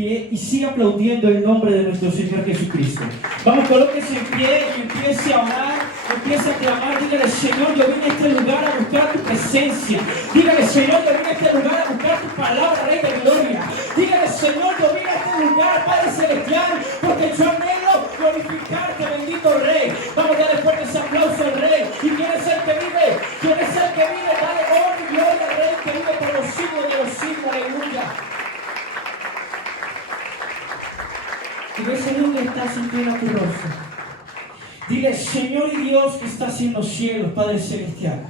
pie y siga aplaudiendo el nombre de nuestro Señor Jesucristo. Vamos, colóquese en pie y empiece a orar, empiece a clamar. Dígale: Señor, yo vine a este lugar a buscar tu presencia. Dígale: Señor, yo vine a este lugar a buscar tu palabra, Rey de Gloria. Dígale: Señor, yo vine a este lugar, Padre Celestial, porque yo anhelo glorificarte, bendito Rey. Vamos a darle fuerte ese aplauso al Rey. ¿Y quién es el que vive? ¿Quién es el que vive? Dale honra y gloria al Rey que vive por los siglos de los siglos. Aleluya. Y ves en donde estás, inclina tu rostro. Dile: Señor y Dios que estás en los cielos, Padre Celestial.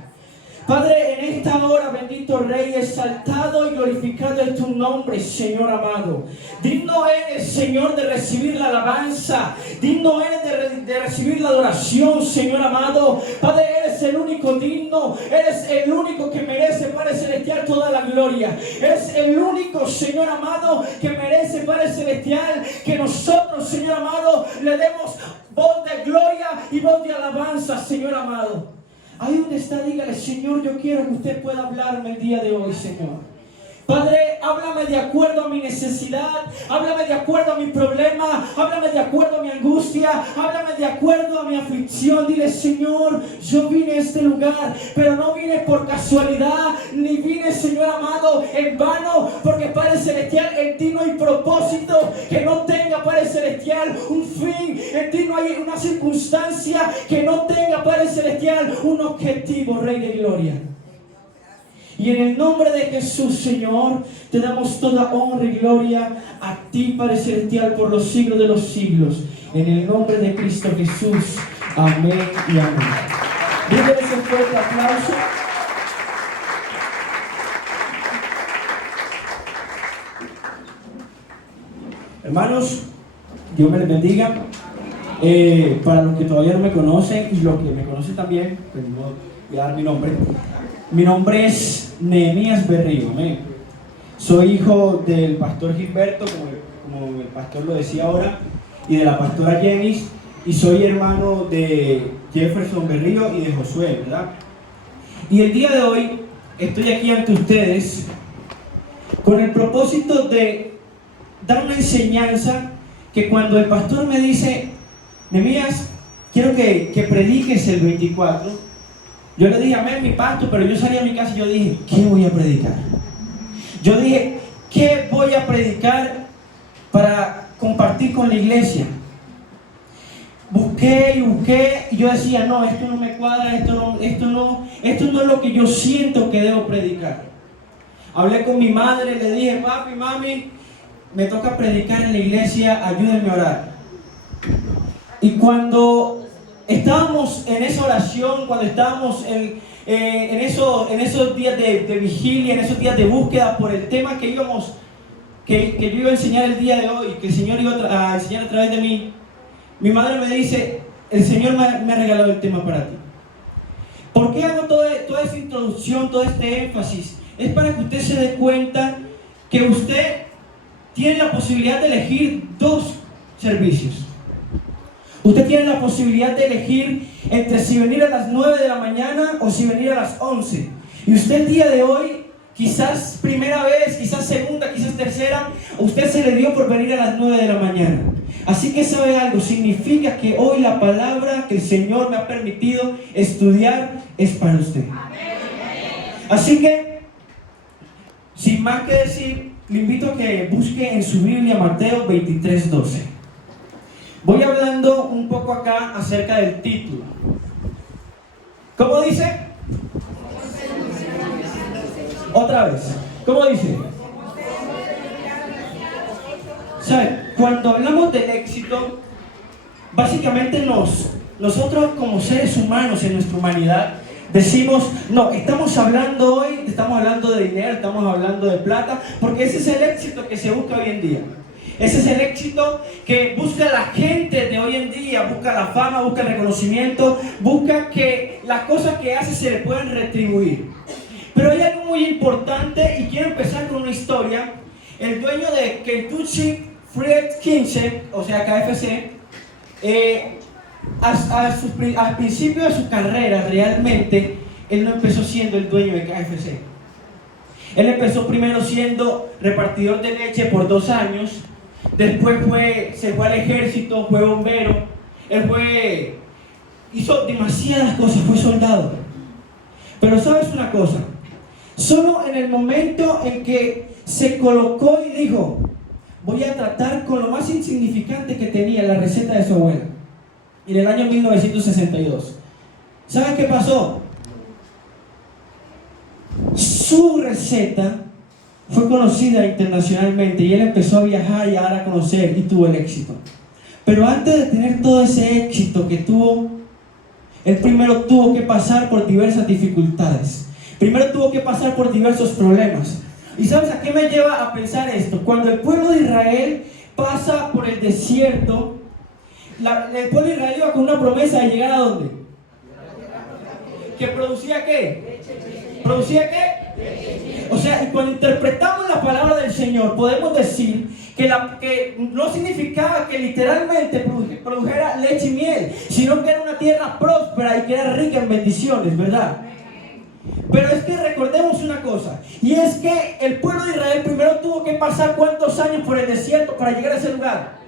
Padre, en esta hora, bendito Rey, exaltado y glorificado es tu nombre, Señor amado. Digno eres, Señor, de recibir la alabanza. Digno eres de recibir la adoración, Señor amado. Padre, eres el único digno. Eres el único que merece, Padre Celestial, toda la gloria. Eres el único, Señor amado, que merece, Padre Celestial, que nosotros, Señor amado, le demos voz de gloria y voz de alabanza, Señor amado. Ahí donde está, dígale: Señor, yo quiero que usted pueda hablarme el día de hoy, Señor. Padre, háblame de acuerdo a mi necesidad, háblame de acuerdo a mi problema, háblame de acuerdo a mi angustia, háblame de acuerdo a mi aflicción. Dile: Señor, yo vine a este lugar, pero no vine por casualidad, ni vine, Señor amado, en vano, porque, Padre Celestial, en ti no hay propósito que no tenga, Padre Celestial, un fin. En ti no hay una circunstancia que no tenga, Padre Celestial, un objetivo, Rey de Gloria. Y en el nombre de Jesús, Señor, te damos toda honra y gloria a ti, Padre Celestial, por los siglos de los siglos. En el nombre de Cristo Jesús. Amén y amén. Dígale ese fuerte aplauso. Hermanos, Dios me les bendiga. Para los que todavía no me conocen y los que me conocen también, pues voy a dar mi nombre. Mi nombre es Nehemías Berrío. Amén. Soy hijo del pastor Gilberto, como el pastor lo decía ahora, y de la pastora Jenis, y soy hermano de Jefferson Berrío y de Josué, ¿verdad? Y el día de hoy estoy aquí ante ustedes con el propósito de dar una enseñanza que cuando el pastor me dice: Nehemías, quiero que prediques el 24, yo le dije: amén, mi pastor, pero yo salí a mi casa y yo dije: ¿qué voy a predicar? Yo dije: ¿qué voy a predicar para compartir con la iglesia? Busqué y busqué y yo decía: no, esto no me cuadra, esto no es lo que yo siento que debo predicar. Hablé con mi madre, le dije: papi, mami, me toca predicar en la iglesia, ayúdenme a orar. Y cuando estábamos en esa oración, cuando estábamos en esos días de vigilia, en esos días de búsqueda por el tema que yo iba a enseñar el día de hoy, que el Señor iba a enseñar a través de mí, mi madre me dice: el Señor me ha regalado el tema para ti. ¿Por qué hago toda esta introducción, todo este énfasis? Es para que usted se dé cuenta que usted tiene la posibilidad de elegir dos servicios. Usted tiene la posibilidad de elegir entre si venir a las 9 de la mañana o si venir a las 11. Y usted el día de hoy, quizás primera vez, quizás segunda, quizás tercera, usted se le dio por venir a las 9 de la mañana. Así que sabe algo, significa que hoy la palabra que el Señor me ha permitido estudiar es para usted. Así que, sin más que decir, le invito a que busque en su Biblia Mateo 23:12. Voy hablando un poco acá acerca del título. ¿Cómo dice? Otra vez. ¿Cómo dice? ¿Saben? Cuando hablamos del éxito, básicamente nosotros como seres humanos en nuestra humanidad decimos: no, estamos hablando de dinero, estamos hablando de plata, porque ese es el éxito que se busca hoy en día. Ese es el éxito que busca la gente de hoy en día. Busca la fama, busca el reconocimiento, busca que las cosas que hace se le puedan retribuir. Pero hay algo muy importante y quiero empezar con una historia. El dueño de Kentucky Fried Chicken, o sea KFC, al principio de su carrera realmente él no empezó siendo el dueño de KFC. Él empezó primero siendo repartidor de leche por 2 años. después se fue al ejército, fue bombero, hizo demasiadas cosas, fue soldado. Pero ¿sabes una cosa? Solo en el momento en que se colocó y dijo, voy a tratar con lo más insignificante que tenía, la receta de su abuela, en el año 1962. ¿Saben qué pasó? Su receta fue conocida internacionalmente y él empezó a viajar y a dar a conocer y tuvo el éxito. Pero antes de tener todo ese éxito que tuvo, él primero tuvo que pasar por diversas dificultades. Primero tuvo que pasar por diversos problemas. ¿Y sabes a qué me lleva a pensar esto? Cuando el pueblo de Israel pasa por el desierto, el pueblo de Israel iba con una promesa de llegar ¿a dónde? ¿Que producía qué? ¿Producía qué? O sea, y cuando interpretamos la palabra del Señor, podemos decir que no significaba que literalmente produjera leche y miel, sino que era una tierra próspera y que era rica en bendiciones, ¿verdad? Pero es que recordemos una cosa, y es que el pueblo de Israel primero tuvo que pasar ¿cuántos años por el desierto para llegar a ese lugar?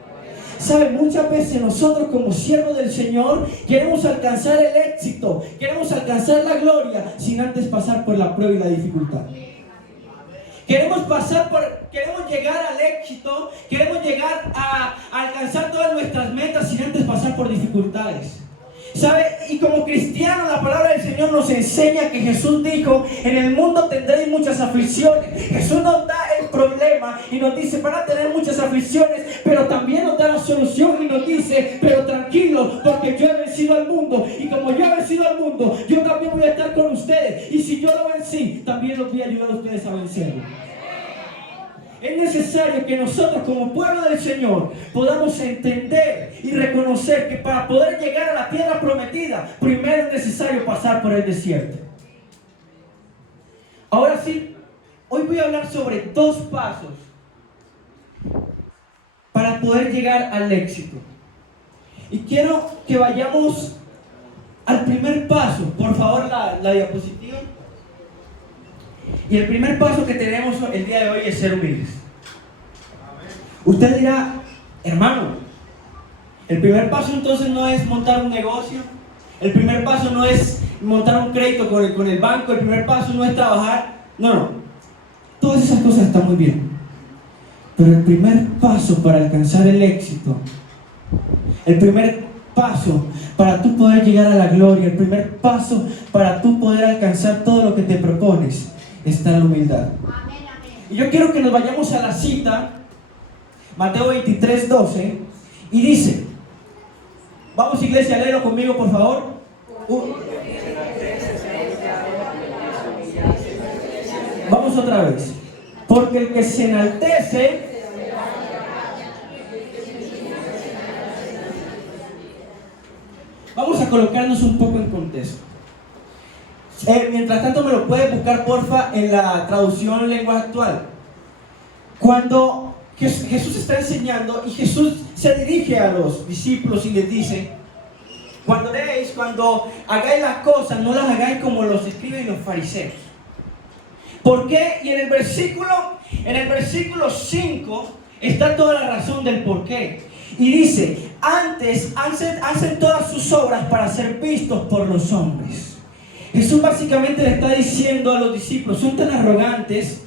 ¿Saben? Muchas veces nosotros como siervos del Señor queremos alcanzar el éxito, queremos alcanzar la gloria sin antes pasar por la prueba y la dificultad. Queremos llegar al éxito, queremos llegar a alcanzar todas nuestras metas sin antes pasar por dificultades. ¿Sabe? Y como cristianos la palabra del Señor nos enseña que Jesús dijo, en el mundo tendréis muchas aflicciones. Jesús nos da el problema y nos dice, van a tener muchas aflicciones, pero también nos da la solución y nos dice, pero tranquilos, porque yo he vencido al mundo, y como yo he vencido al mundo, yo también voy a estar con ustedes, y si yo lo vencí, también los voy a ayudar a ustedes a vencerlo. Es necesario que nosotros como pueblo del Señor podamos entender y reconocer que para poder llegar a la tierra prometida, primero es necesario pasar por el desierto. Ahora sí, hoy voy a hablar sobre 2 pasos para poder llegar al éxito. Y quiero que vayamos al primer paso. Por favor, la diapositiva. Y el primer paso que tenemos el día de hoy es ser humildes. Usted dirá, hermano, el primer paso entonces no es montar un negocio, el primer paso no es montar un crédito con el banco, el primer paso no es trabajar. No, todas esas cosas están muy bien. Pero el primer paso para alcanzar el éxito, el primer paso para tú poder llegar a la gloria, el primer paso para tú poder alcanzar todo lo que te propones, está en la humildad. Y yo quiero que nos vayamos a la cita, Mateo 23, 12, y dice, vamos iglesia, léelo conmigo por favor. Vamos otra vez. Porque el que se enaltece vamos a colocarnos un poco en contexto. Mientras tanto me lo puedes buscar porfa en la traducción lenguaje actual. Cuando Jesús está enseñando y Jesús se dirige a los discípulos y les dice, cuando hagáis las cosas, no las hagáis como los escribas y los fariseos. ¿Por qué? Y en el versículo 5 está toda la razón del por qué. Y dice, antes hacen todas sus obras para ser vistos por los hombres. Jesús básicamente le está diciendo a los discípulos, son tan arrogantes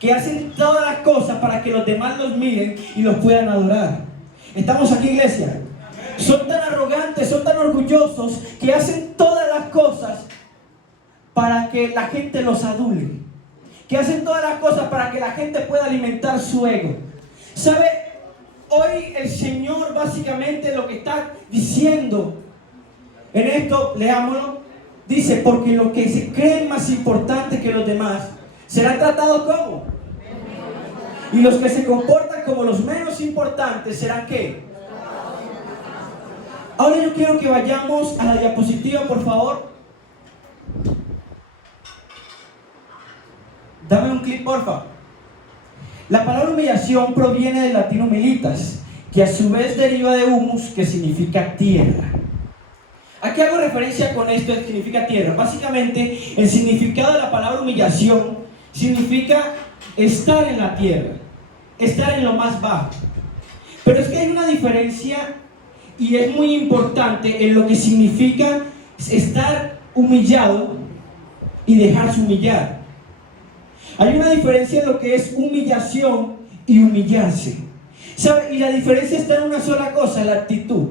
que hacen todas las cosas para que los demás los miren y los puedan adorar. ¿Estamos aquí, iglesia? Son tan arrogantes, son tan orgullosos que hacen todas las cosas para que la gente los adule, que hacen todas las cosas para que la gente pueda alimentar su ego. ¿Sabe? Hoy el Señor básicamente lo que está diciendo en esto, leámoslo, dice, porque los que se creen más importantes que los demás serán tratados como, y los que se comportan como los menos importantes serán ¿qué? Ahora yo quiero que vayamos a la diapositiva, por favor. Dame un clic, porfa. La palabra humillación proviene del latín humilitas, que a su vez deriva de humus, que significa tierra. ¿A qué hago referencia con esto que significa tierra? Básicamente, el significado de la palabra humillación significa estar en la tierra, estar en lo más bajo. Pero es que hay una diferencia y es muy importante en lo que significa estar humillado y dejarse humillar. Hay una diferencia en lo que es humillación y humillarse. ¿Sabe? Y la diferencia está en una sola cosa, la actitud.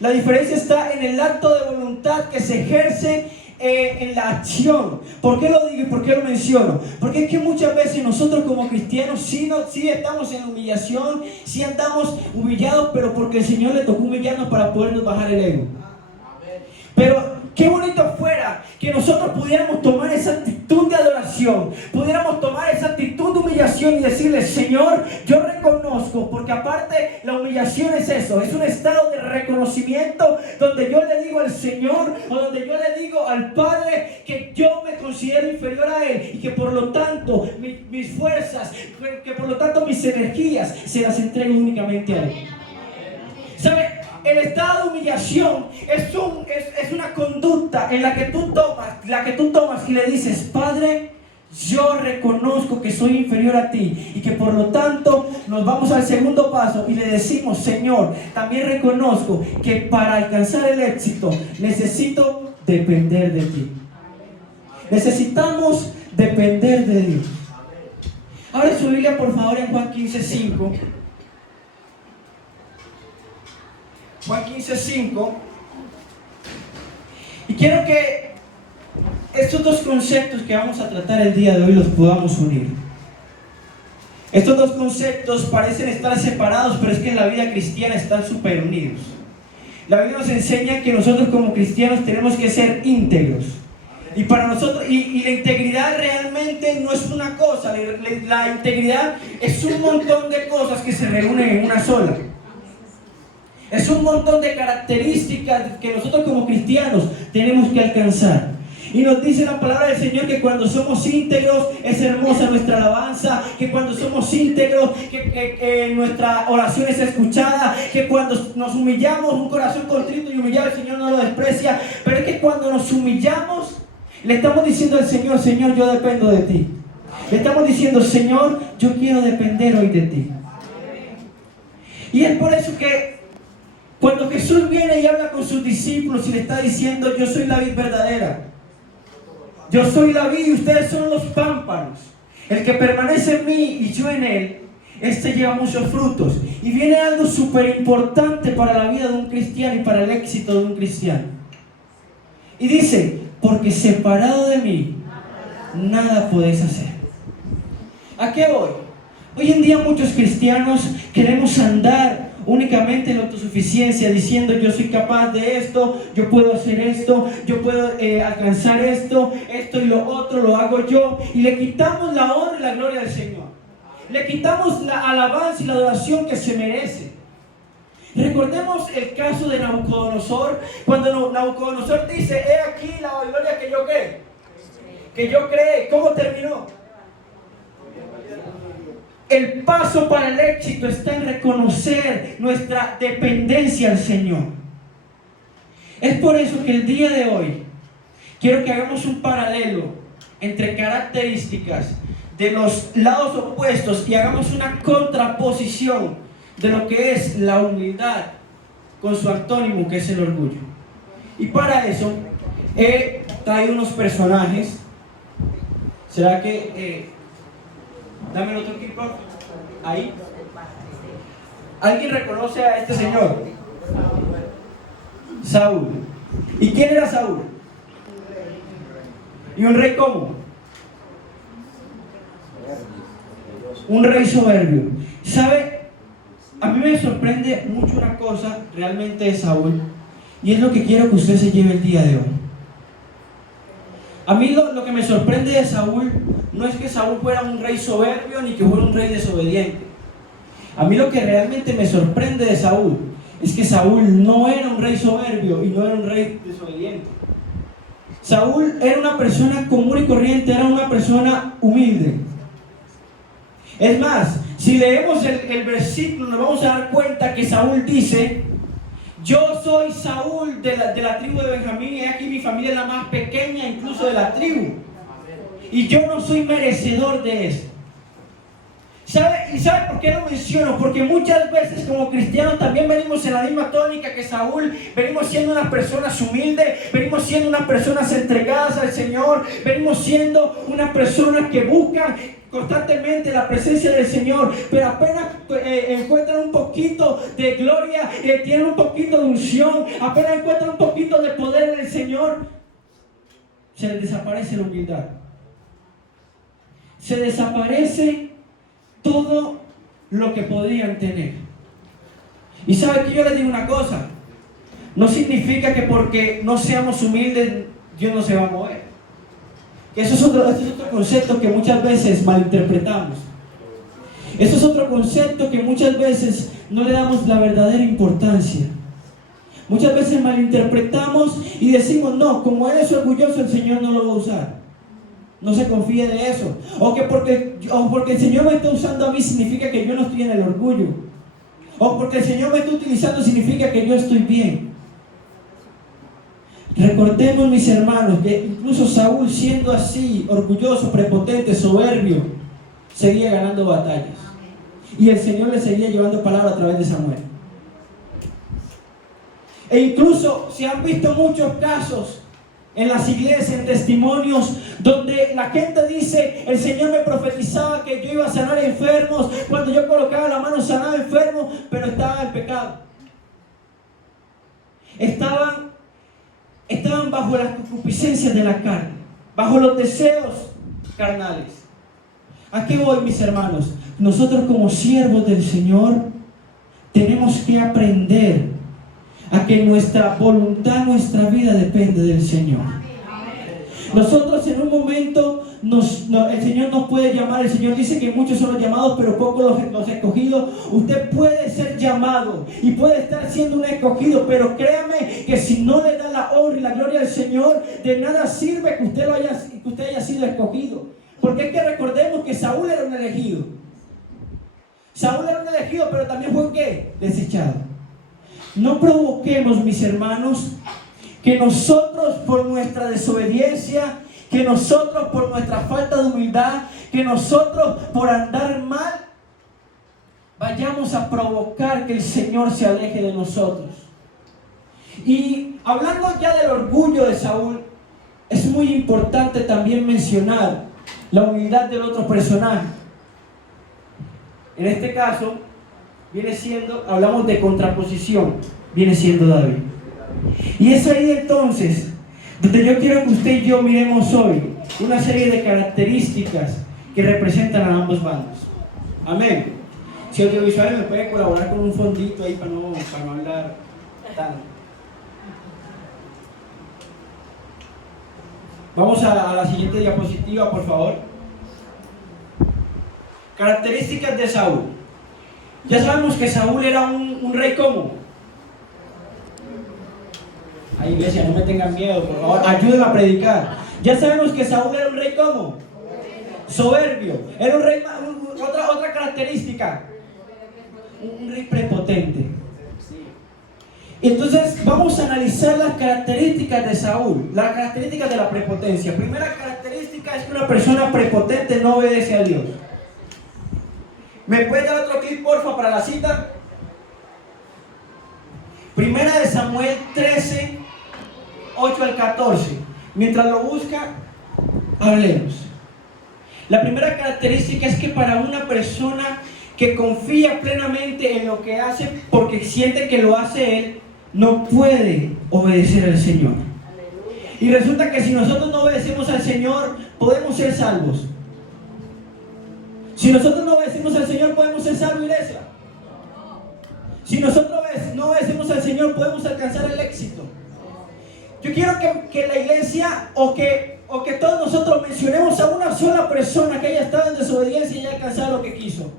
La diferencia está en el acto de voluntad que se ejerce en la acción. ¿Por qué lo digo y por qué lo menciono? Porque es que muchas veces nosotros como cristianos sí estamos en humillación, sí andamos humillados, pero porque el Señor le tocó humillarnos para podernos bajar el ego. Pero qué bonito fuera que nosotros pudiéramos tomar esa actitud de adoración, pudiéramos tomar esa actitud de humillación y decirle: Señor, yo reconozco, porque aparte la humillación es eso, es un estado de reconocimiento donde yo le digo al Señor, o donde yo le digo al Padre que yo me considero inferior a Él y que por lo tanto mis fuerzas, que por lo tanto mis energías se las entrego únicamente a Él. ¿Sabe? El estado de humillación es una conducta en la que tú tomas y le dices: Padre, yo reconozco que soy inferior a ti y que por lo tanto nos vamos al segundo paso y le decimos: Señor, también reconozco que para alcanzar el éxito necesito depender de ti. Necesitamos depender de Dios. Abre su Biblia por favor en Juan 15:5. Juan 15:5. Y quiero que estos dos conceptos que vamos a tratar el día de hoy los podamos unir. Estos dos conceptos parecen estar separados, pero es que en la vida cristiana están súper unidos. La Biblia nos enseña que nosotros como cristianos tenemos que ser íntegros. Y para nosotros, y la integridad realmente no es una cosa, la integridad es un montón de cosas que se reúnen en una sola. Es un montón de características que nosotros como cristianos tenemos que alcanzar. Y nos dice la palabra del Señor que cuando somos íntegros es hermosa nuestra alabanza, que cuando somos íntegros que nuestra oración es escuchada, que cuando nos humillamos, un corazón contrito y humillado, el Señor no lo desprecia. Pero es que cuando nos humillamos le estamos diciendo al Señor: Señor, yo dependo de ti. Le estamos diciendo: Señor, yo quiero depender hoy de ti. Y es por eso que cuando Jesús viene y habla con sus discípulos y le está diciendo: yo soy la vid verdadera, yo soy la vid y ustedes son los pámpanos, el que permanece en mí y yo en él, este lleva muchos frutos. Y viene algo súper importante para la vida de un cristiano y para el éxito de un cristiano. Y dice: porque separado de mí nada podéis hacer. ¿A qué voy? Hoy en día muchos cristianos queremos andar únicamente en la autosuficiencia, diciendo: yo soy capaz de esto, yo puedo hacer esto, yo puedo alcanzar esto y lo otro lo hago yo, y le quitamos la honra y la gloria al Señor, le quitamos la alabanza y la adoración que se merece. Recordemos el caso de Nabucodonosor, cuando Nabucodonosor dice: he aquí la Babilonia que yo creé. ¿Cómo terminó? El paso para el éxito está en reconocer nuestra dependencia al Señor. Es por eso que el día de hoy quiero que hagamos un paralelo entre características de los lados opuestos y hagamos una contraposición de lo que es la humildad con su antónimo, que es el orgullo. Y para eso he traído unos personajes. ¿Será que dame el otro clip ahí? ¿Alguien reconoce a este señor? Saúl. ¿Y quién era Saúl? ¿Y un rey cómo? Un rey soberbio. ¿Sabe? A mí me sorprende mucho una cosa realmente de Saúl, y es lo que quiero que usted se lleve el día de hoy. A mí lo que me sorprende de Saúl no es que Saúl fuera un rey soberbio ni que fuera un rey desobediente. A mí lo que realmente me sorprende de Saúl es que Saúl no era un rey soberbio y no era un rey desobediente. Saúl era una persona común y corriente, era una persona humilde. Es más, si leemos el versículo nos vamos a dar cuenta que Saúl dice: yo soy Saúl de la tribu de Benjamín, y aquí mi familia es la más pequeña incluso de la tribu, y yo no soy merecedor de esto. ¿Y sabe por qué lo menciono? Porque muchas veces como cristianos también venimos en la misma tónica que Saúl. Venimos siendo unas personas humildes, venimos siendo unas personas entregadas al Señor, venimos siendo unas personas que buscan constantemente la presencia del Señor, pero apenas encuentran un poquito de gloria, tienen un poquito de unción, apenas encuentran un poquito de poder en el Señor, se les desaparece la humildad, se desaparece todo lo que podrían tener. Y sabe que yo les digo una cosa, no significa que porque no seamos humildes Dios no se va a mover. Eso es otro concepto que muchas veces malinterpretamos. Eso es otro concepto que muchas veces no le damos la verdadera importancia. Muchas veces malinterpretamos y decimos, no, como él es orgulloso, el Señor no lo va a usar. No se confíe de eso. O porque el Señor me está usando a mí significa que yo no estoy en el orgullo. O porque el Señor me está utilizando significa que yo estoy bien. Recordemos, mis hermanos, que incluso Saúl, siendo así, orgulloso, prepotente, soberbio, seguía ganando batallas. Y el Señor le seguía llevando palabra a través de Samuel. E incluso se han visto muchos casos en las iglesias, en testimonios, donde la gente dice, el Señor me profetizaba que yo iba a sanar enfermos. Cuando yo colocaba la mano sanaba enfermos, pero estaba en pecado. Estaban bajo las concupiscencias de la carne, bajo los deseos carnales. ¿A qué voy, mis hermanos? Nosotros como siervos del Señor tenemos que aprender a que nuestra voluntad, nuestra vida depende del Señor. Nosotros en un momento el Señor nos puede llamar. El Señor dice que muchos son los llamados, pero pocos los escogidos. Usted puede ser llamado y puede estar siendo un escogido, pero créame que si no le da la honra y la gloria al Señor, de nada sirve que usted haya sido escogido. Porque es que recordemos que Saúl era un elegido. Saúl era un elegido, pero también fue ¿qué? Desechado. No provoquemos, mis hermanos, que nosotros por nuestra desobediencia, que nosotros por nuestra falta de humildad, que nosotros por andar mal, vayamos a provocar que el Señor se aleje de nosotros. Y hablando ya del orgullo de Saúl, es muy importante también mencionar la humildad del otro personaje. En este caso, hablamos de contraposición, viene siendo David. Y es ahí entonces donde yo quiero que usted y yo miremos hoy una serie de características que representan a ambos bandos. Amén. Si audiovisual me puede colaborar con un fondito ahí para no hablar tanto. Vamos a la siguiente diapositiva, por favor. Características de Saúl. Ya sabemos que Saúl era un rey ¿cómo? Ay, iglesia, no me tengan miedo, por favor, ayúdenme a predicar. Ya sabemos que Saúl era un rey ¿cómo? Soberbio. Era un rey, otra característica, un rey prepotente. Entonces vamos a analizar las características de Saúl, las características de la prepotencia. Primera característica es que una persona prepotente no obedece a Dios. ¿Me puede dar otro clip, porfa, para la cita? Primera de Samuel 13, 8 al 14. Mientras lo busca, hablemos. La primera característica es que para una persona que confía plenamente en lo que hace porque siente que lo hace él, no puede obedecer al Señor. Y resulta que si nosotros no obedecemos al Señor, podemos ser salvos. Si nosotros no obedecemos al Señor, ¿podemos ser salvos, iglesia? Si nosotros no obedecemos al Señor, podemos alcanzar el éxito. Yo quiero que la iglesia o que todos nosotros mencionemos a una sola persona que haya estado en desobediencia y haya alcanzado lo que quiso.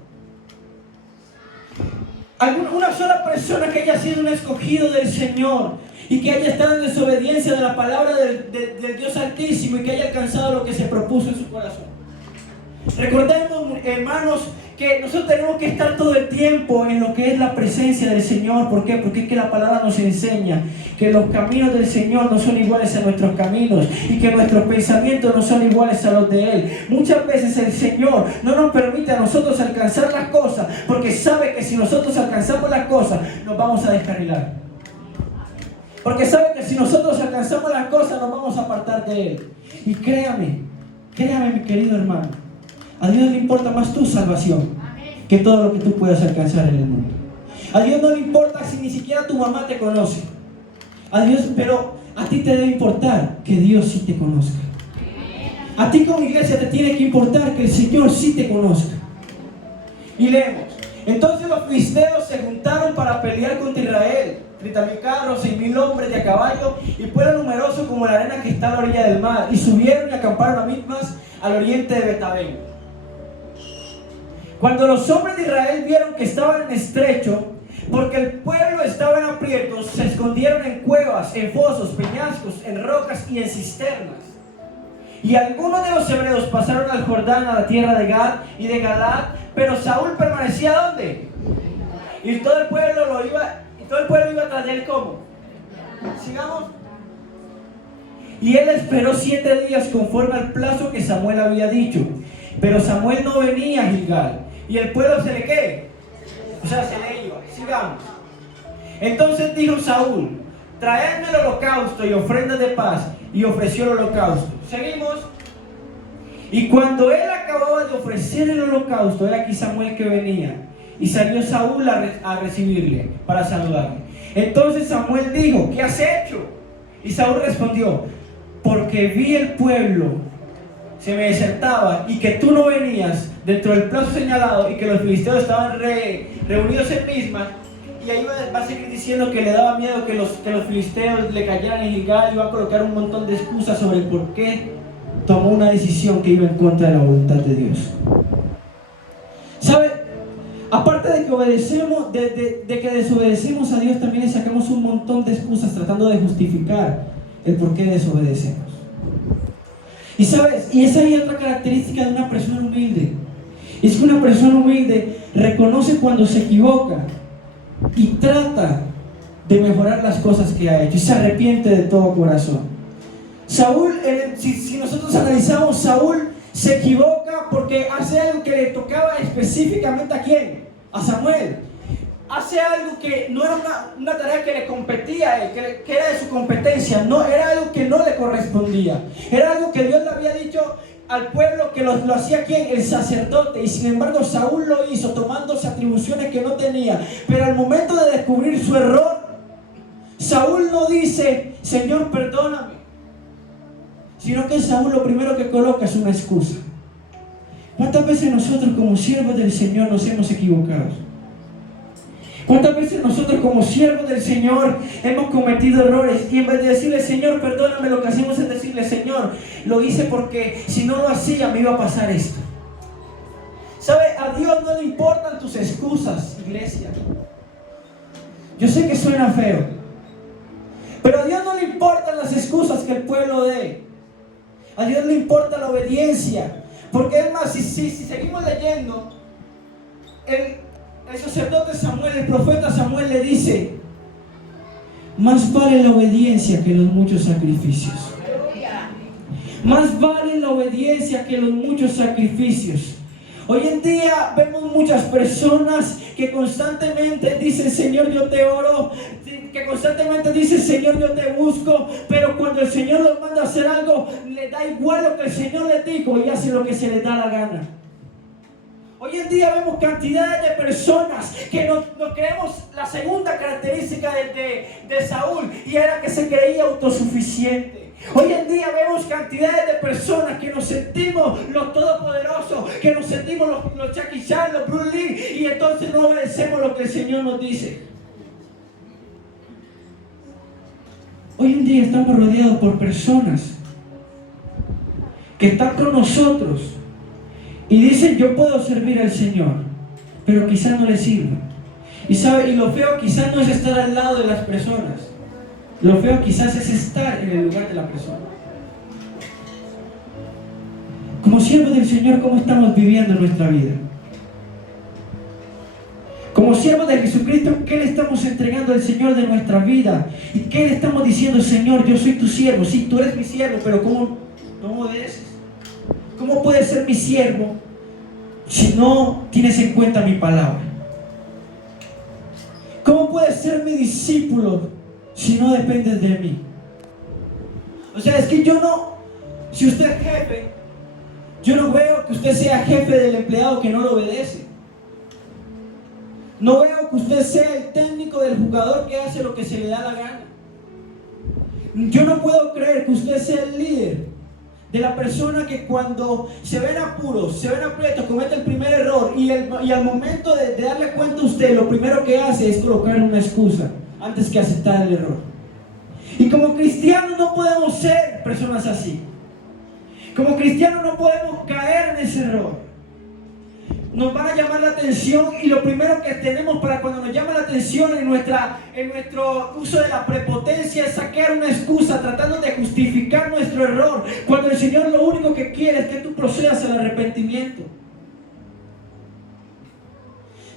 Una sola persona que haya sido un escogido del Señor y que haya estado en desobediencia de la palabra del Dios Altísimo y que haya alcanzado lo que se propuso en su corazón. Recordemos, hermanos, que que nosotros tenemos que estar todo el tiempo en lo que es la presencia del Señor. ¿Por qué? Porque es que la palabra nos enseña que los caminos del Señor no son iguales a nuestros caminos y que nuestros pensamientos no son iguales a los de Él. Muchas veces el Señor no nos permite a nosotros alcanzar las cosas porque sabe que si nosotros alcanzamos las cosas nos vamos a descarrilar. Porque sabe que si nosotros alcanzamos las cosas nos vamos a apartar de Él. Y créame mi querido hermano, a Dios le importa más tu salvación que todo lo que tú puedas alcanzar en el mundo. A Dios no le importa si ni siquiera tu mamá te conoce. A Dios, pero a ti te debe importar que Dios sí te conozca. A ti como iglesia te tiene que importar que el Señor sí te conozca. Y leemos: entonces los filisteos se juntaron para pelear contra Israel. 30,000 carros, 6,000 hombres de a caballo y pueblo numeroso como la arena que está a la orilla del mar. Y subieron y acamparon a Micmas, al oriente de Betabel. Cuando los hombres de Israel vieron que estaban en estrecho, porque el pueblo estaba en aprietos, se escondieron en cuevas, en fosos, peñascos, en rocas y en cisternas. Y algunos de los hebreos pasaron al Jordán, a la tierra de Gad y de Galaad, pero Saúl permanecía ¿dónde? Y todo el pueblo iba tras de él. ¿Cómo? Sigamos. Y él esperó 7 días conforme al plazo que Samuel había dicho. Pero Samuel no venía a Gilgal. Y el pueblo se le ¿qué? O sea, se le iba. Sigamos. Entonces dijo Saúl: traedme el holocausto y ofrendas de paz. Y ofreció el holocausto. Seguimos. Y cuando él acababa de ofrecer el holocausto, era aquí Samuel que venía. Y salió Saúl a recibirle, para saludarle. Entonces Samuel dijo: ¿qué has hecho? Y Saúl respondió: porque vi el pueblo se me desertaba y que tú no venías dentro del plazo señalado y que los filisteos estaban reunidos en Micmas. Y ahí va a seguir diciendo que le daba miedo que los filisteos le cayeran en Gilgal, y va a colocar un montón de excusas sobre el por qué tomó una decisión que iba en contra de la voluntad de Dios. ¿Sabe? Aparte de que obedecemos, de que desobedecemos a Dios, también le sacamos un montón de excusas tratando de justificar el por qué desobedecemos. Y sabes, y esa es otra característica de una persona humilde. Es que una persona humilde reconoce cuando se equivoca y trata de mejorar las cosas que ha hecho y se arrepiente de todo corazón. Saúl, si nosotros analizamos, Saúl se equivoca porque hace algo que le tocaba específicamente ¿a quién? A Samuel. Hace algo que no era una tarea que le competía a él, que era de su competencia. No, era algo que no le correspondía. Era algo que Dios le había dicho al pueblo que lo hacía ¿quién? El sacerdote. Y sin embargo Saúl lo hizo tomándose atribuciones que no tenía. Pero al momento de descubrir su error, Saúl no dice: Señor, perdóname, sino que Saúl lo primero que coloca es una excusa. ¿Cuántas veces nosotros como siervos del Señor nos hemos equivocado? ¿Cuántas veces nosotros como siervos del Señor hemos cometido errores y en vez de decirle: Señor, perdóname, lo que hacemos es decirle: Señor, lo hice porque si no lo hacía me iba a pasar esto? ¿Sabe? A Dios no le importan tus excusas, iglesia. Yo sé que suena feo, pero a Dios no le importan las excusas que el pueblo dé. A Dios le importa la obediencia. Porque es más, si seguimos leyendo, el sacerdote Samuel, el profeta Samuel le dice: más vale la obediencia que los muchos sacrificios. Más vale la obediencia que los muchos sacrificios. Hoy en día vemos muchas personas que constantemente dicen: Señor, yo te oro, que constantemente dicen: Señor, yo te busco, pero cuando el Señor los manda a hacer algo, le da igual lo que el Señor les dijo y hace lo que se les da la gana. Hoy en día vemos cantidades de personas que nos creemos la segunda característica de Saúl, y era que se creía autosuficiente. Hoy en día vemos cantidades de personas que nos sentimos los todopoderosos, que nos sentimos los Jackie Chan, los Bruce Lee, y entonces no obedecemos lo que el Señor nos dice. Hoy en día estamos rodeados por personas que están con nosotros y dicen: yo puedo servir al Señor, pero quizás no le sirva. Y lo feo quizás no es estar al lado de las personas. Lo feo quizás es estar en el lugar de la persona. Como siervos del Señor, ¿cómo estamos viviendo nuestra vida? Como siervos de Jesucristo, ¿qué le estamos entregando al Señor de nuestra vida? ¿Y qué le estamos diciendo? Señor, yo soy tu siervo. Sí, tú eres mi siervo, pero ¿cómo no obedeces? ¿Cómo puedes ser mi siervo si no tienes en cuenta mi palabra? ¿Cómo puedes ser mi discípulo si no dependes de mí? O sea, es que yo no, si usted es jefe, yo no veo que usted sea jefe del empleado que no lo obedece. No veo que usted sea el técnico del jugador que hace lo que se le da la gana. Yo no puedo creer que usted sea el líder de la persona que cuando se ven apuros, se ven aprietos, comete el primer error y al momento de darle cuenta a usted, lo primero que hace es colocar una excusa antes que aceptar el error. Y como cristianos no podemos ser personas así. Como cristianos no podemos caer en ese error. Nos van a llamar la atención y lo primero que tenemos para cuando nos llama la atención en nuestro uso de la prepotencia es sacar una excusa tratando de justificar nuestro error, cuando el Señor lo único que quiere es que tú procedas al arrepentimiento.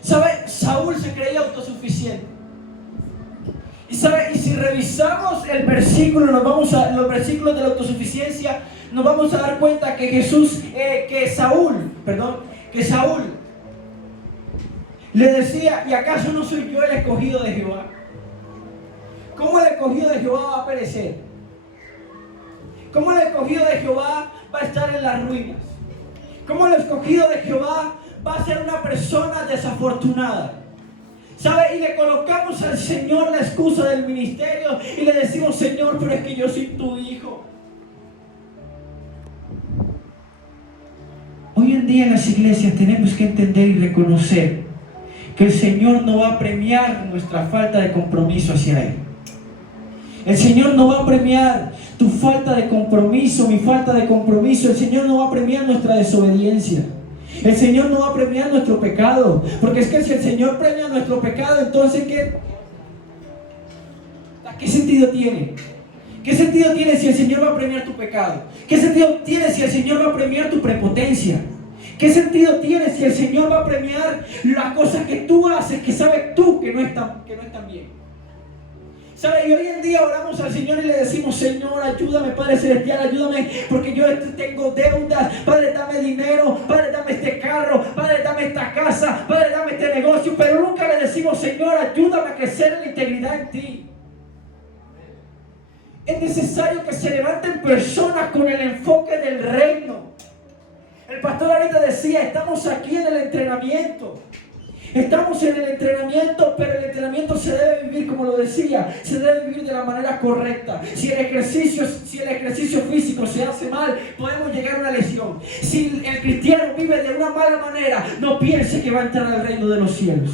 ¿Sabe? Saúl se creía autosuficiente. Y si revisamos el versículo, los versículos de la autosuficiencia, nos vamos a dar cuenta que Saúl le decía: ¿y acaso no soy yo el escogido de Jehová? ¿Cómo el escogido de Jehová va a perecer? ¿Cómo el escogido de Jehová va a estar en las ruinas? ¿Cómo el escogido de Jehová va a ser una persona desafortunada? ¿Sabe? Y le colocamos al Señor la excusa del ministerio y le decimos: Señor, pero es que yo soy tu hijo. Hoy en día en las iglesias tenemos que entender y reconocer que el Señor no va a premiar nuestra falta de compromiso hacia Él. El Señor no va a premiar tu falta de compromiso, mi falta de compromiso. El Señor no va a premiar nuestra desobediencia. El Señor no va a premiar nuestro pecado. Porque es que si el Señor premia nuestro pecado, entonces ¿qué sentido tiene? ¿Qué sentido tiene si el Señor va a premiar tu pecado? ¿Qué sentido tiene si el Señor va a premiar tu prepotencia? ¿Qué sentido tiene si el Señor va a premiar las cosas que tú haces, que sabes tú que no están bien? ¿Sabe? Y hoy en día oramos al Señor y le decimos: Señor, ayúdame, Padre Celestial, ayúdame, porque yo tengo deudas. Padre, dame dinero. Padre, dame este carro. Padre, dame esta casa. Padre, dame este negocio. Pero nunca le decimos: Señor, ayúdame a crecer en la integridad en ti. Es necesario que se levanten personas con el enfoque del reino. El pastor ahorita decía: estamos aquí en el entrenamiento. Estamos en el entrenamiento, pero el entrenamiento se debe vivir, como lo decía, se debe vivir de la manera correcta. Si el ejercicio físico se hace mal, podemos llegar a una lesión. Si el cristiano vive de una mala manera, no piense que va a entrar al reino de los cielos.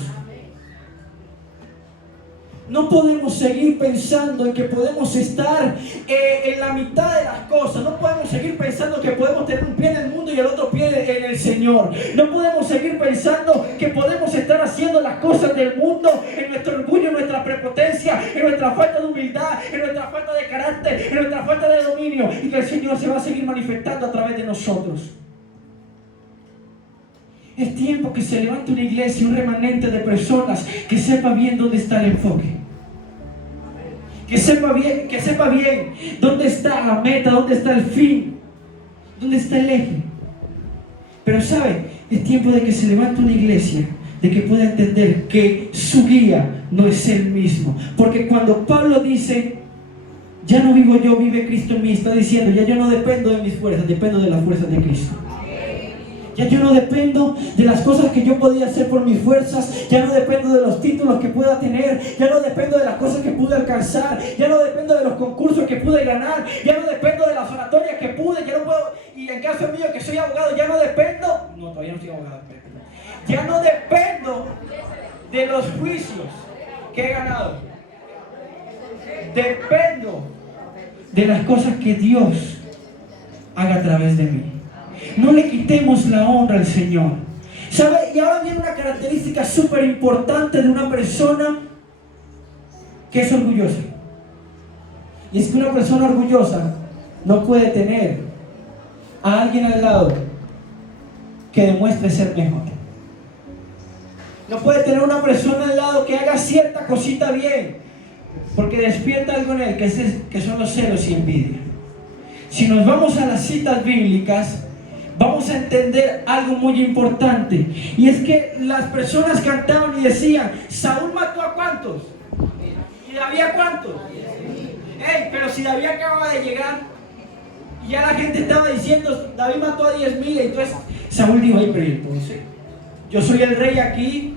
No podemos seguir pensando en que podemos estar en la mitad de las cosas. No podemos seguir pensando que podemos tener un pie en el mundo y el otro pie en el Señor. No podemos seguir pensando que podemos estar haciendo las cosas del mundo en nuestro orgullo, en nuestra prepotencia, en nuestra falta de humildad, en nuestra falta de carácter, en nuestra falta de dominio, y que el Señor se va a seguir manifestando a través de nosotros. Es tiempo que se levante una iglesia, un remanente de personas que sepa bien dónde está el enfoque. Que sepa bien dónde está la meta, dónde está el fin, dónde está el eje. Pero ¿sabe? Es tiempo de que se levante una iglesia, de que pueda entender que su guía no es él mismo. Porque cuando Pablo dice: ya no vivo yo, vive Cristo en mí, está diciendo: ya yo no dependo de mis fuerzas, dependo de las fuerzas de Cristo. Ya yo no dependo de las cosas que yo podía hacer por mis fuerzas. Ya no dependo de los títulos que pueda tener. Ya no dependo de las cosas que pude alcanzar. Ya no dependo de los concursos que pude ganar. Ya no dependo de las oratorias que pude. Ya no puedo, y en caso mío que soy abogado, ya no dependo. No, todavía no soy abogado. Ya no dependo de los juicios que he ganado. Dependo de las cosas que Dios haga a través de mí. No le quitemos la honra al Señor. ¿Sabe? Y ahora viene una característica súper importante de una persona que es orgullosa. Y es que una persona orgullosa no puede tener a alguien al lado que demuestre ser mejor. No puede tener una persona al lado que haga cierta cosita bien, porque despierta algo en él, que son los celos y envidia. Si nos vamos a las citas bíblicas, vamos a entender algo muy importante. Y es que las personas cantaban y decían, Saúl mató ¿a cuántos? ¿Y David a cuántos? Hey, pero si David acaba de llegar, y ya la gente estaba diciendo, David mató a 10,000, entonces Saúl dijo, ay, pero entonces, yo soy el rey aquí.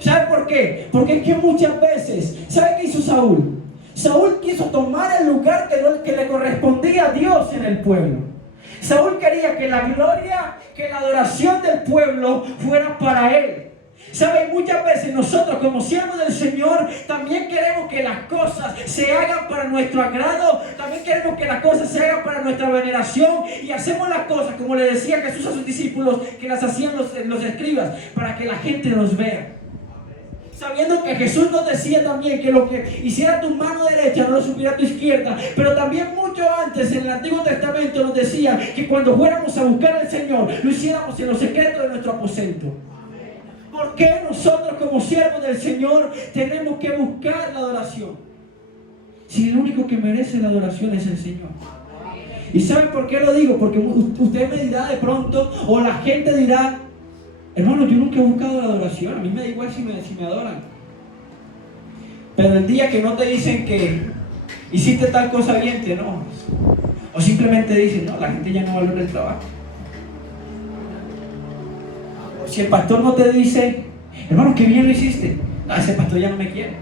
¿Sabe por qué? Porque es que muchas veces, ¿sabe qué hizo Saúl? Saúl quiso tomar el lugar que le correspondía a Dios en el pueblo. Saúl quería que la gloria, que la adoración del pueblo fuera para él. ¿Sabe? Muchas veces nosotros como siervos del Señor también queremos que las cosas se hagan para nuestro agrado. También queremos que las cosas se hagan para nuestra veneración. Y hacemos las cosas como le decía Jesús a sus discípulos, que las hacían los escribas, para que la gente nos vea. Sabiendo que Jesús nos decía también que lo que hiciera tu mano derecha no lo supiera tu izquierda. Pero también mucho antes en el Antiguo Testamento nos decía que cuando fuéramos a buscar al Señor, lo hiciéramos en los secretos de nuestro aposento. ¿Por qué nosotros como siervos del Señor tenemos que buscar la adoración? Si el único que merece la adoración es el Señor. ¿Y saben por qué lo digo? Porque usted me dirá de pronto, o la gente dirá, hermano, yo nunca he buscado la adoración, a mí me da igual si me adoran. Pero el día que no te dicen que hiciste tal cosa bien, te enojas. O simplemente dicen, no, la gente ya no valora el trabajo. O si el pastor no te dice, hermano, qué bien lo hiciste, no, ese pastor ya no me quiere.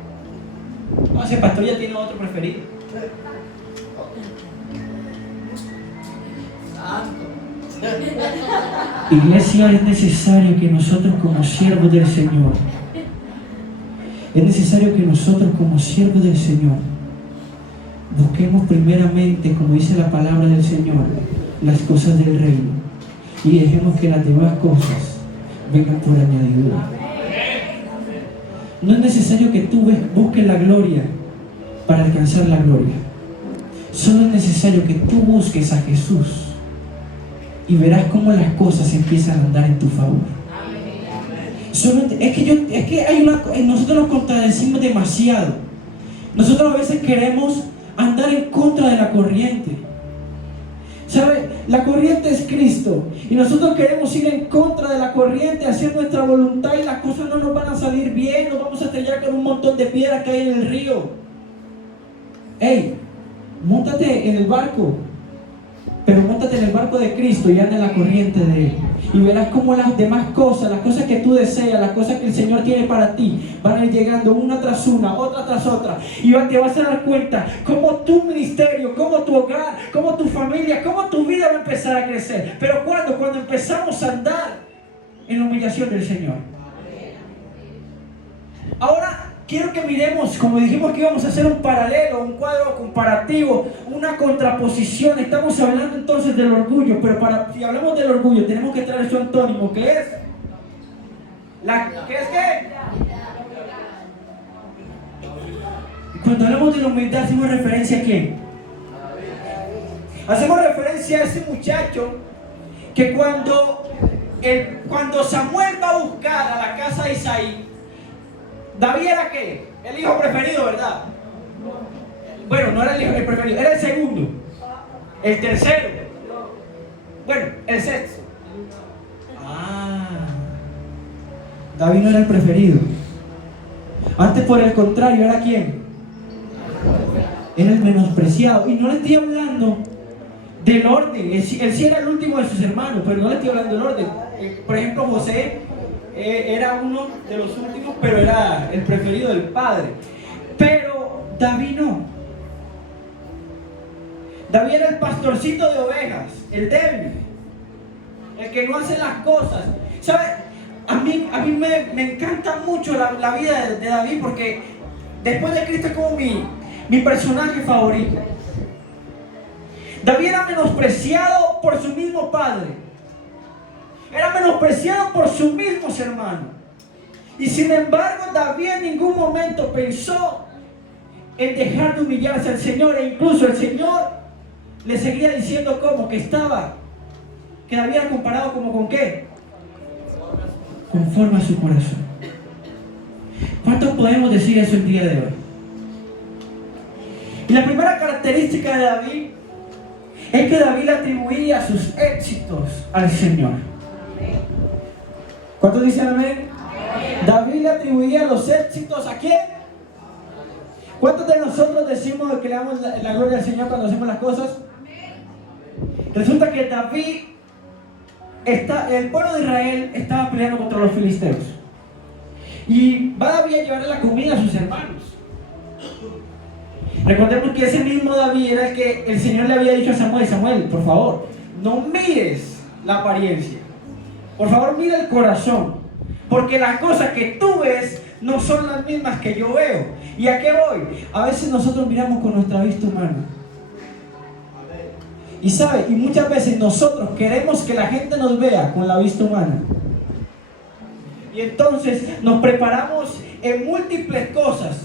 No, ese pastor ya tiene otro preferido. Iglesia, es necesario que nosotros como siervos del Señor, busquemos primeramente, como dice la palabra del Señor, las cosas del reino, y dejemos que las demás cosas vengan por añadidura. No es necesario que tú busques la gloria para alcanzar la gloria. Solo es necesario que tú busques a Jesús y verás cómo las cosas empiezan a andar en tu favor. Nosotros nos contradecimos demasiado. Nosotros a veces queremos andar en contra de la corriente. ¿Sabe? La corriente es Cristo. Y nosotros queremos ir en contra de la corriente, hacer nuestra voluntad, y las cosas no nos van a salir bien. Nos vamos a estrellar con un montón de piedras que hay en el río. Hey, móntate en el barco. Pero móntate en el barco de Cristo y anda en la corriente de Él. Y verás cómo las demás cosas, las cosas que tú deseas, las cosas que el Señor tiene para ti, van a ir llegando una tras una, otra tras otra. Y te vas a dar cuenta cómo tu ministerio, cómo tu hogar, cómo tu familia, cómo tu vida va a empezar a crecer. Pero cuando empezamos a andar en la humillación del Señor. Ahora quiero que miremos, como dijimos que íbamos a hacer un paralelo, un cuadro comparativo, una contraposición. Estamos hablando entonces del orgullo, pero si hablamos del orgullo tenemos que traer su antónimo, ¿qué es? ¿Qué es qué? Cuando hablamos de la humildad, hacemos referencia a quién. Hacemos referencia a ese muchacho que cuando Samuel va a buscar a la casa de Isaí, David era ¿qué? El hijo preferido, ¿verdad? Bueno, no era el hijo preferido, era el segundo, el tercero, bueno, el sexto. David no era el preferido. Antes, por el contrario, ¿era quién? Era el menospreciado. Y no le estoy hablando del orden. Él sí era el último de sus hermanos, pero no le estoy hablando del orden. Por ejemplo, José era uno de los últimos, pero era el preferido del padre. Pero David no. David era el pastorcito de ovejas, el débil, el que no hace las cosas. ¿Sabe? A mí me encanta mucho la vida de David, porque después de Cristo es como mi personaje favorito. David era menospreciado por su mismo padre. Era menospreciado por sus mismos hermanos. Y sin embargo, David en ningún momento pensó en dejar de humillarse al Señor. E incluso el Señor le seguía diciendo que David era comparado como con qué. Conforme a su corazón. ¿Cuántos podemos decir eso el día de hoy? Y la primera característica de David es que David le atribuía sus éxitos al Señor. ¿Cuántos dicen amén? David le atribuía los éxitos ¿a quién? ¿Cuántos de nosotros decimos que le damos la gloria al Señor cuando hacemos las cosas? Resulta que David, el pueblo de Israel estaba peleando contra los filisteos. Y va David a llevarle la comida a sus hermanos. Recordemos que ese mismo David era el que el Señor le había dicho a Samuel: Samuel, por favor, no mires la apariencia. Por favor, mira el corazón. Porque las cosas que tú ves no son las mismas que yo veo. ¿Y a qué voy? A veces nosotros miramos con nuestra vista humana. Y sabe, y muchas veces nosotros queremos que la gente nos vea con la vista humana. Y entonces nos preparamos en múltiples cosas,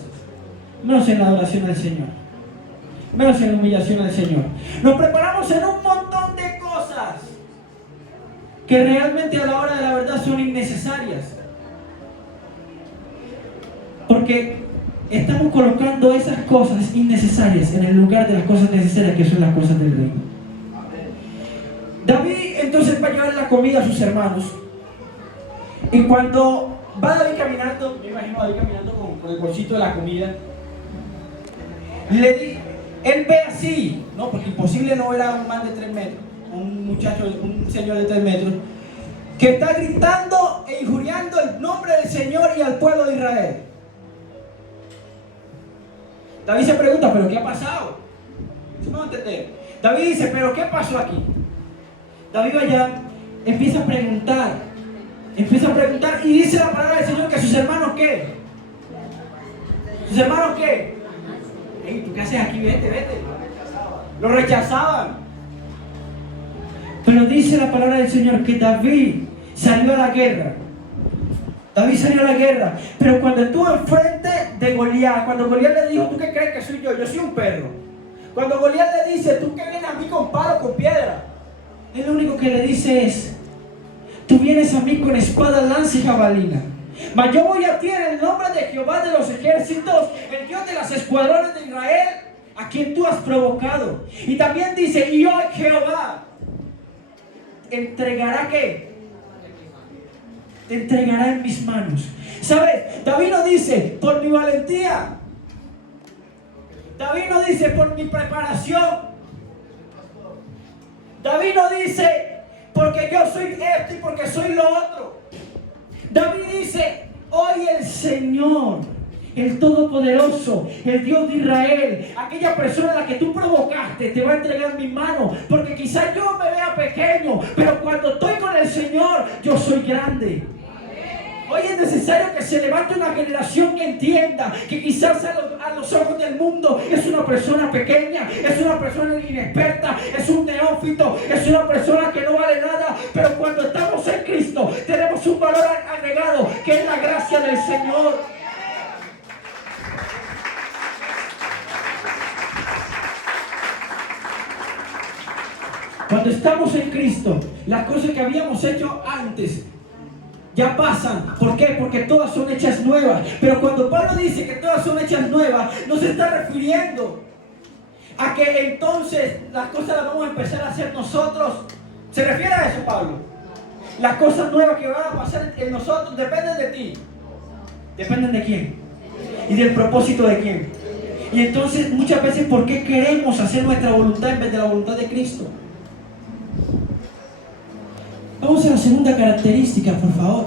menos en la adoración al Señor, menos en la humillación al Señor. Nos preparamos en un montón de cosas que realmente a la hora de la verdad son innecesarias. Porque estamos colocando esas cosas innecesarias en el lugar de las cosas necesarias, que son las cosas del reino. David entonces va a llevar la comida a sus hermanos. Y cuando va David caminando, me imagino a David caminando con el bolsito de la comida, él ve así, ¿no? Porque imposible no era un man de 3 metros, un muchacho, un señor de 3 metros, que está gritando e injuriando el nombre del Señor y al pueblo de Israel. David se pregunta: ¿pero qué ha pasado? ¿Sí me va a entender? David dice: ¿pero qué pasó aquí? David allá empieza a preguntar y dice la palabra del Señor que sus hermanos ¿qué? ¿Sus hermanos qué? Ey, ¿tú qué haces aquí? Vete. Lo rechazaban. Pero dice la palabra del Señor que David salió a la guerra. David salió a la guerra, pero cuando estuvo enfrente de Goliat, cuando Goliat le dijo: ¿tú qué crees que soy yo? Yo soy un perro. Cuando Goliat le dice: ¿tú qué vienes a mí con palo, con piedra? Él lo único que le dice es: tú vienes a mí con espada, lanza y jabalina, mas yo voy a ti en el nombre de Jehová de los ejércitos, el Dios de las escuadrones de Israel, a quien tú has provocado. Y también dice: y hoy Jehová entregará ¿qué? Te entregará en mis manos. ¿Sabes? David no dice por mi valentía. David no dice por mi preparación. David no dice porque yo soy esto y porque soy lo otro. David dice: hoy el Señor, el Todopoderoso, el Dios de Israel, aquella persona a la que tú provocaste, te va a entregar en mi mano. Porque quizás yo me vea pequeño, pero cuando estoy con el Señor, yo soy grande. Hoy es necesario que se levante una generación que entienda que quizás a los ojos del mundo es una persona pequeña, es una persona inexperta, es un neófito, es una persona que no vale nada, pero cuando estamos en Cristo tenemos un valor agregado, que es la gracia del Señor. Cuando estamos en Cristo, las cosas que habíamos hecho antes ya pasan. ¿Por qué? Porque todas son hechas nuevas. Pero cuando Pablo dice que todas son hechas nuevas, no se está refiriendo a que entonces las cosas las vamos a empezar a hacer nosotros. ¿Se refiere a eso, Pablo? Las cosas nuevas que van a pasar en nosotros dependen de ti. ¿Dependen de quién? ¿Y del propósito de quién? Y entonces muchas veces, ¿por qué queremos hacer nuestra voluntad en vez de la voluntad de Cristo? Vamos a la segunda característica, por favor.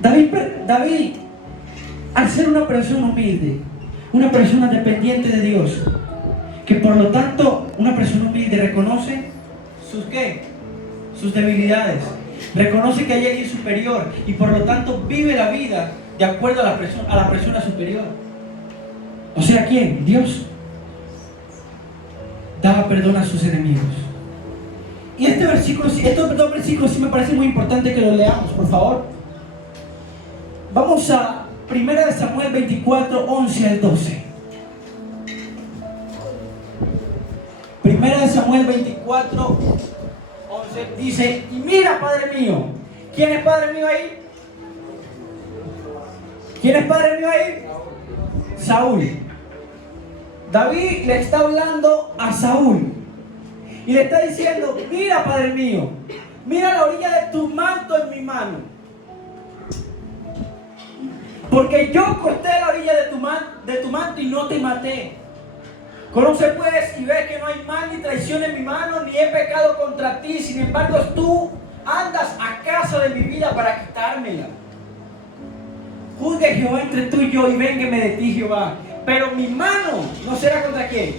David, al ser una persona humilde, una persona dependiente de Dios, que por lo tanto una persona humilde reconoce sus ¿qué? Sus debilidades, reconoce que hay alguien superior y por lo tanto vive la vida de acuerdo a la persona superior. O sea, ¿quién? Dios. Daba perdón a sus enemigos. Y estos dos versículos sí me parece muy importante que los leamos, por favor. Vamos a 1 Samuel 24, 11 al 12. 1 Samuel 24, 11 dice: y mira, Padre mío. ¿Quién es Padre mío ahí? ¿Quién es padre mío ahí? Saúl. David le está hablando a Saúl y le está diciendo: mira, padre mío, mira la orilla de tu manto en mi mano, porque yo corté la orilla de tu manto y no te maté. Conoce pues y ves que no hay mal ni traición en mi mano, ni he pecado contra ti. Sin embargo, tú andas a casa de mi vida para quitármela. Juzgue Jehová entre tú y yo y véngueme de ti, Jehová. Pero mi mano no será contra quién.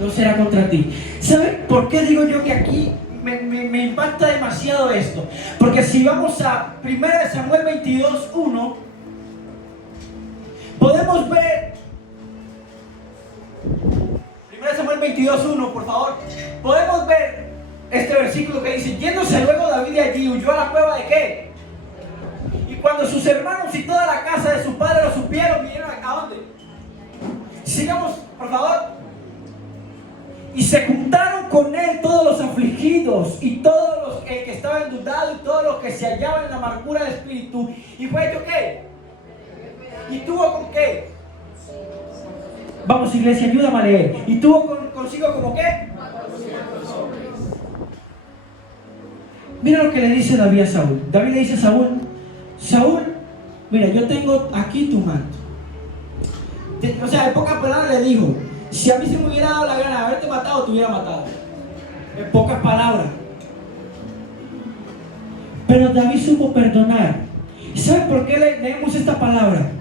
No será contra ti. ¿Sabes por qué digo yo que aquí me impacta demasiado esto? Porque si vamos a 1 Samuel 22:1, podemos ver 1 Samuel 22:1, por favor. Podemos ver este versículo que dice: yéndose luego David de allí, huyó a la cueva de ¿qué? Y cuando sus hermanos y toda la casa de su padre lo supieron, vinieron ¿a dónde? Sigamos, por favor. Y se juntaron con él todos los afligidos y todos los que estaban endeudados y todos los que se hallaban en la amargura de espíritu. ¿Y fue hecho qué? ¿Y tuvo con qué? Vamos, iglesia, ayúdame a leer. ¿Y tuvo consigo como qué? Mira lo que le dice David a Saúl. David le dice a Saúl: Saúl, mira, yo tengo aquí tu manto. O sea, en pocas palabras le dijo: si a mí se me hubiera dado la gana de haberte matado, te hubiera matado. En pocas palabras. Pero David supo perdonar. ¿Y saben por qué leemos esta palabra?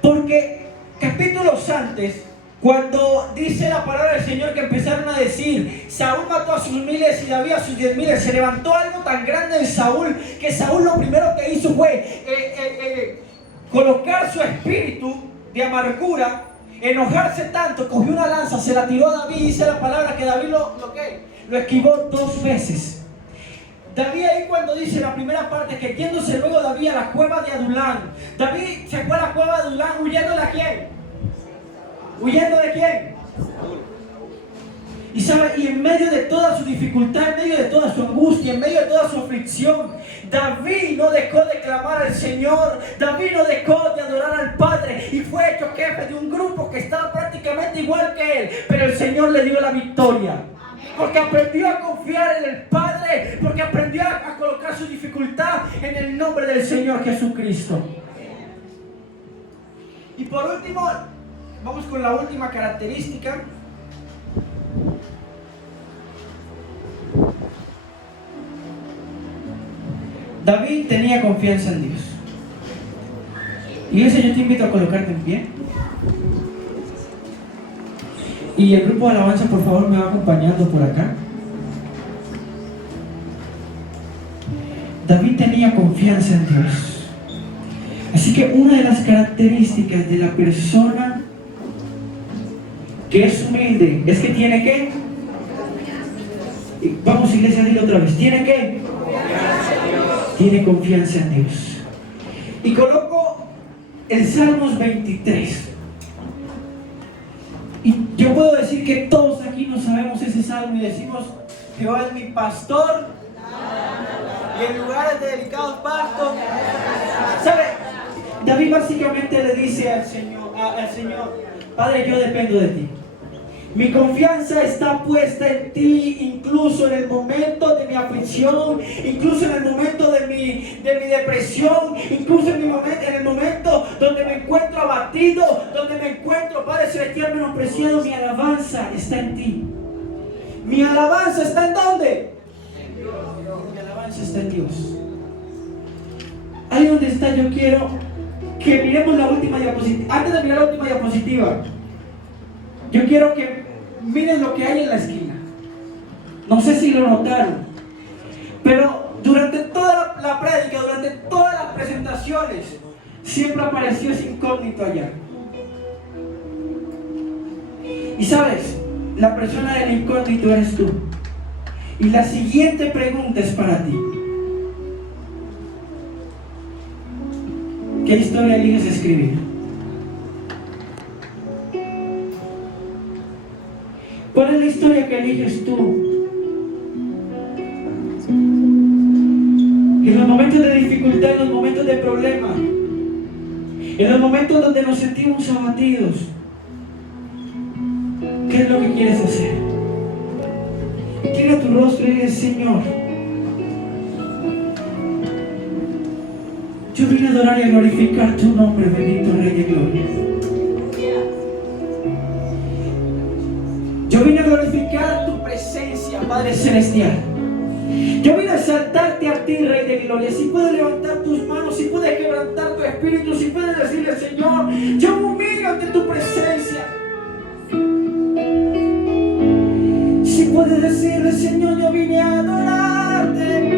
Porque capítulos antes, cuando dice la palabra del Señor que empezaron a decir: Saúl mató a sus miles y David a sus 10,000, se levantó algo tan grande en Saúl, que Saúl lo primero que hizo fue colocar su espíritu de amargura, enojarse tanto, cogió una lanza, se la tiró a David, y dice la palabra que David lo esquivó 2 veces. David ahí cuando dice la primera parte que yéndose luego David a la cueva de Adulán, David se fue a la cueva de Adulán huyendo de quién. ¿Huyendo de quién? Y sabe, y en medio de toda su dificultad, en medio de toda su angustia, en medio de toda su aflicción, David no dejó de clamar al Señor. David no dejó de adorar al Padre y fue hecho jefe de un grupo que estaba prácticamente igual que él, pero el Señor le dio la victoria. Porque aprendió a confiar en el Padre, porque aprendió a colocar su dificultad en el nombre del Señor Jesucristo. Y por último, vamos con la última característica. David tenía confianza en Dios. Iglesia, yo te invito a colocarte en pie. Y el grupo de alabanza, por favor, me va acompañando por acá. David tenía confianza en Dios. Así que una de las características de la persona que es humilde es que tiene que... Vamos, iglesia, dilo otra vez. ¿Tiene qué? Tiene confianza en Dios. Y coloco el Salmos 23. Y yo puedo decir que todos aquí no sabemos ese salmo y decimos: Jehová es mi pastor y en lugares de delicados pastos. ¿Sabe? David básicamente le dice al Señor: Padre, yo dependo de ti. Mi confianza está puesta en ti, incluso en el momento de mi aflicción, incluso en el momento de mi depresión, incluso en el momento donde me encuentro abatido, donde me encuentro, Padre Celestial, menospreciado. Mi alabanza está en ti. Mi alabanza está ¿en dónde? Mi alabanza está en Dios. Ahí donde está, yo quiero que miremos la última diapositiva. Antes de mirar la última diapositiva, yo quiero que miren lo que hay en la esquina. No sé si lo notaron, pero durante toda la prédica, durante todas las presentaciones, siempre apareció ese incógnito allá. Y sabes, la persona del incógnito eres tú. Y la siguiente pregunta es para ti. ¿Qué historia eliges escribir? ¿Cuál es la historia que eliges tú? En los momentos de dificultad, en los momentos de problema, En los momentos donde nos sentimos abatidos, ¿qué es lo que quieres hacer? Tira tu rostro y dice: Señor, yo vine a adorar y a glorificar tu nombre, bendito Rey de Gloria. Yo vine a glorificar tu presencia, Padre Celestial. Yo vine a exaltarte a ti, Rey de Gloria. Si puedes levantar tus manos, si puedes quebrantar tu espíritu, si puedes decirle: Señor, yo me humillo ante tu presencia. Si puedes decirle: Señor, yo vine a adorarte.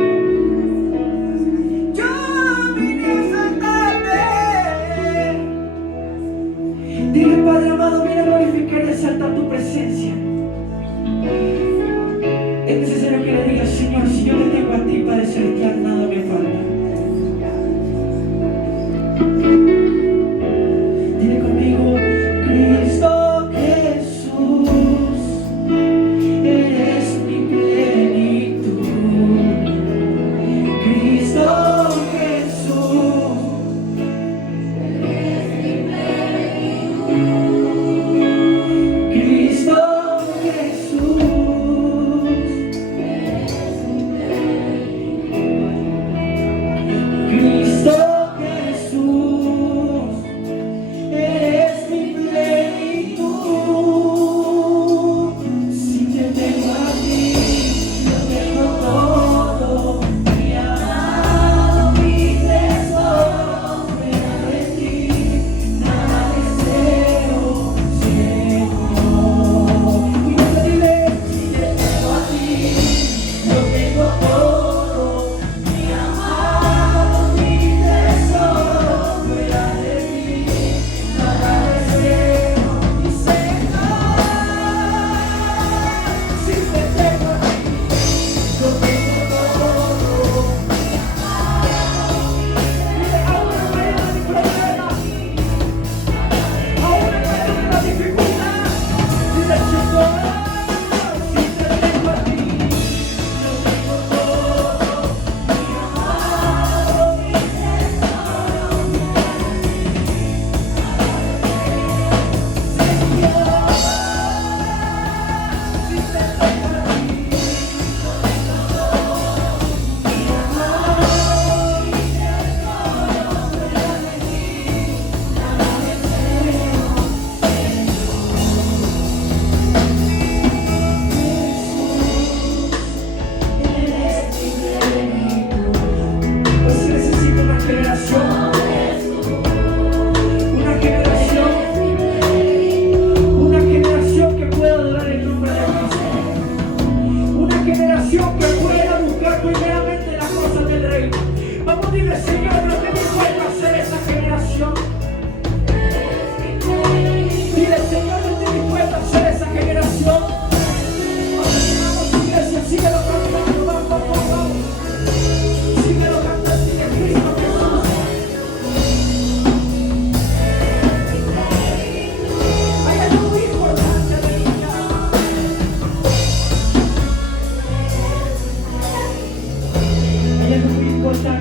Yo vine a exaltarte. Dile: Padre amado, vine a glorificar y a exaltar tu presencia. Es necesario que le digas: Señor, si yo le tengo a ti, Padre Celestial, nada me falta. Dile conmigo: Cristo Jesús, eres mi plenitud. Cristo Jesús, eres mi plenitud. Cristo Jesús.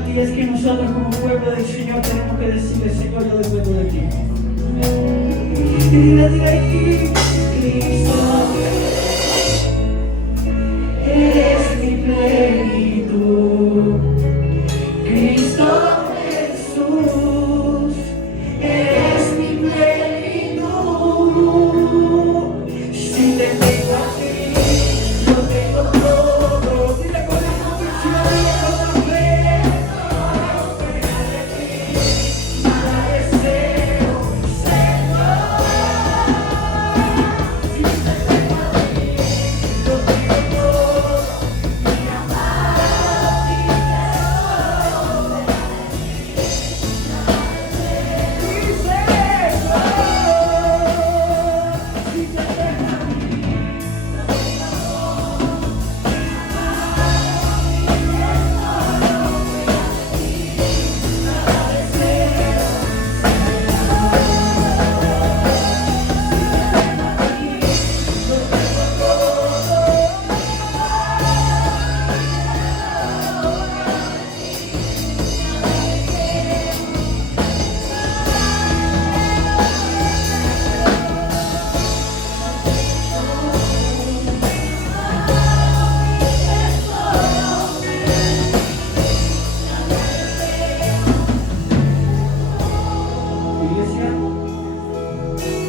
Y es que nosotros como pueblo del Señor tenemos que decirle: Señor, yo dependo de ti. Y dile ahí: Cristo, eres mi plenitud. Cristo Jesús, eres mi plenitud. Si te tengo a ti, yo tengo todo. Dile con la convicción, dile con la fe. Nada deseo, Señor.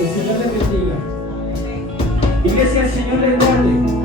Que el Señor les bendiga. Iglesia, el Señor les guarde.